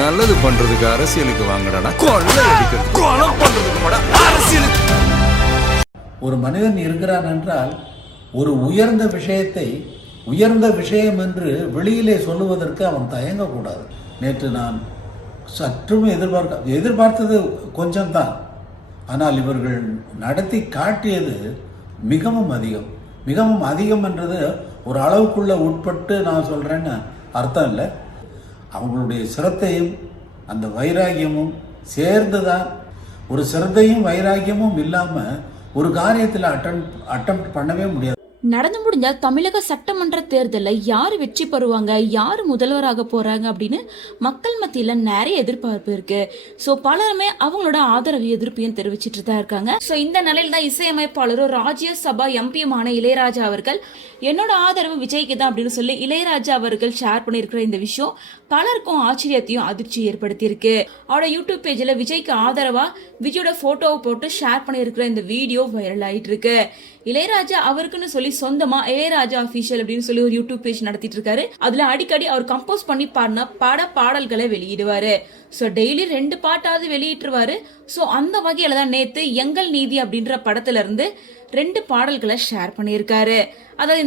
நல்லது பண்றதுக்கு அரசியலுக்கு வாங்கடா, கொள்ளை அடிக்கிறது கொலை பண்றதுக்கு அரசியலுக்கு. ஒரு மனிதன் இருக்கிறான் என்றால் ஒரு உயர்ந்த விஷயத்தை உயர்ந்த விஷயம் என்று வெளியிலே சொல்லுவதற்கு அவன் தயங்கக்கூடாது. நேற்று நான் சற்றும் எதிர்பார்த்தது கொஞ்சம்தான். ஆனால் இவர்கள் நடத்தி காட்டியது மிகவும் அதிகம். மிகவும் அதிகம் என்றது ஒரு அளவுக்குள்ள உட்பட்டு நான் சொல்கிறேன்னு அர்த்தம் இல்லை. அவங்களுடைய சிரத்தையும் அந்த வைராக்கியமும் சேர்ந்து தான். ஒரு சிரத்தையும் வைராக்கியமும் இல்லாமல் ஒரு காரியத்தில் அட்டம் பண்ணவே முடியாது. நடந்து முடிஞ்ச தமிழக சட்டமன்ற தேர்தலில் யார் வெற்றி பெறுவாங்க, யார் முதல்வராக போறாங்க அப்படின்னு மக்கள் மத்தியில நிறைய எதிர்பார்ப்பு இருக்கு. ஸோ பலருமே அவங்களோட ஆதரவு எதிர்ப்பையும் தெரிவிச்சிட்டு தான் இருக்காங்க. ஸோ இந்த நிலையில தான் இசையமைப்பாளரும் ராஜ்யசபா எம்பியுமான இளையராஜா அவர்கள் என்னோட ஆதரவு விஜய்க்கு தான் அப்படின்னு சொல்லி இளையராஜா அவர்கள் ஷேர் பண்ணியிருக்கிற இந்த விஷயம் பலருக்கும் ஆச்சரியத்தையும் அதிர்ச்சியும் ஏற்படுத்தியிருக்கு. அவரோட யூடியூப் பேஜில் விஜய்க்கு ஆதரவா விஜயோட போட்டோவை போட்டு ஷேர் பண்ணியிருக்கிற இந்த வீடியோ வைரல் ஆயிட்டு இருக்கு. இளையராஜா அவருக்குன்னு சொல்லி சொந்தமா இளையராஜா அபிஷியல் அப்படின்னு சொல்லி ஒரு யூடியூப் பேஜ் நடத்திட்டு இருக்காரு. அதுல அடிக்கடி அவர் கம்போஸ் பண்ணி பாடின பாடல்களை வெளியிடுவாரு. ஸோ டெய்லி 2 பாட்டாவது வெளியிட்டுருவாரு. ஸோ அந்த வகையில தான் நேத்து எங்கள் நீதி அப்படின்ற படத்துல இருந்து 2 பாடல்களை ஷேர் பண்ணியிருக்காரு. அதாவது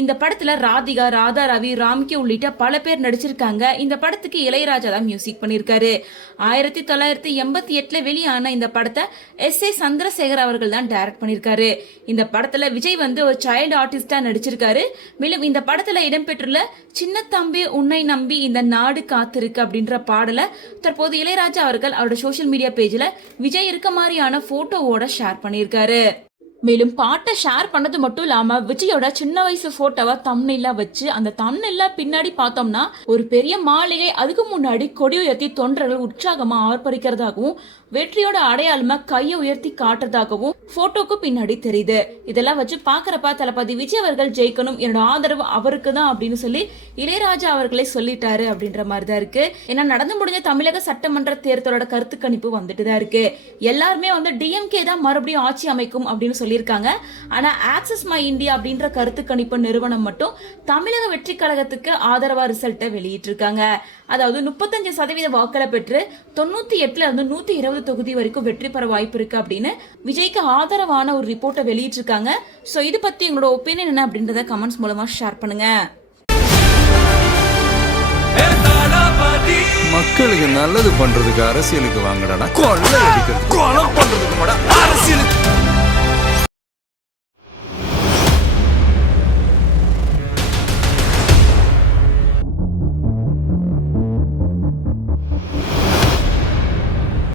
இந்த படத்துல ராதிகா, ராதா ரவி, ராம்கி உள்ளிட்ட பல பேர் நடிச்சிருக்காங்க. இந்த படத்துக்கு இளையராஜா தான் மியூசிக் பண்ணியிருக்காரு. 1988 வெளியான இந்த படத்தை S.A. சந்திரசேகர் அவர்கள் தான் டைரக்ட் பண்ணியிருக்காரு. இந்த படத்துல விஜய் ஒரு சைல்டு ஆர்டிஸ்டா நடிச்சிருக்காரு. மேலும் இந்த படத்துல இடம்பெற்றுள்ள சின்ன தம்பி உன்னை நம்பி இந்த நாடு காத்திருக்கு அப்படின்ற பாடலை தற்போது இளையராஜா அவர்கள் அவரோட சோசியல் மீடியா பேஜ்ல விஜய் இருக்க மாதிரியான போட்டோவோட ஷேர் பண்ணியிருக்காரு. மேலும் பாட்டை ஷேர் பண்ணது மட்டும் இல்லாம விஜயோட சின்ன வயசு போட்டோவை தம்ப்நெயிலா வச்சு அந்த தம்ப்நெயில்ல பின்னாடி பார்த்தோம்னா ஒரு பெரிய மாளிகை, அதுக்கு முன்னாடி கொடி உயர்த்தி தொண்டர்கள் உற்சாகமா ஆர்ப்பரிக்கிறதாகவும் வெற்றியோட அடையாளமா கையை உயர்த்தி காட்டுறதாகவும் போட்டோக்கு பின்னாடி தெரியுது. இதெல்லாம் வச்சு பாக்குறப்ப தளபதி விஜய் அவர்கள் ஜெயிக்கணும், என்னோட ஆதரவு அவருக்கு தான் அப்படின்னு சொல்லி இளையராஜா அவர்களே சொல்லிட்டாரு அப்படின்ற மாதிரிதான் இருக்கு. ஏன்னா நடந்து முடிஞ்ச தமிழக சட்டமன்ற தேர்தலோட கருத்து கணிப்பு வந்துட்டு தான் இருக்கு. எல்லாருமே டிஎம்கே தான் மறுபடியும் ஆட்சி அமைக்கும் அப்படின்னு சொல்லியிருக்காங்க. ஆனா ஆக்சஸ் மை இந்தியா அப்படின்ற கருத்து கணிப்பு நிறுவனம் மட்டும் தமிழக வெற்றி கழகத்துக்கு ஆதரவா ரிசல்ட்டை வெளியிட்டு இருக்காங்க. அதாவது 35% வாக்களை பெற்று 98ல இருந்து 120 தொகுதி வரைக்கும் வெற்றி பெற வாய்ப்பு இருக்கு அப்படின்னு விஜய்க்கு ஆதரவான ஒரு ரிப்போர்ட்டை வெளியிட்டு இருக்காங்க. சோ இது பத்தி உங்களோட ஒப்பீனியன் என்ன அப்படின்றத கமெண்ட்ஸ் மூலமா ஷேர் பண்ணுங்க. மக்களுக்கு நல்லது பண்றதுக்கு அரசியலுக்கு வாங்கடா, கொள்ளை அடிக்கிறது கொலை பண்றதுக்கு அரசியலுக்கு.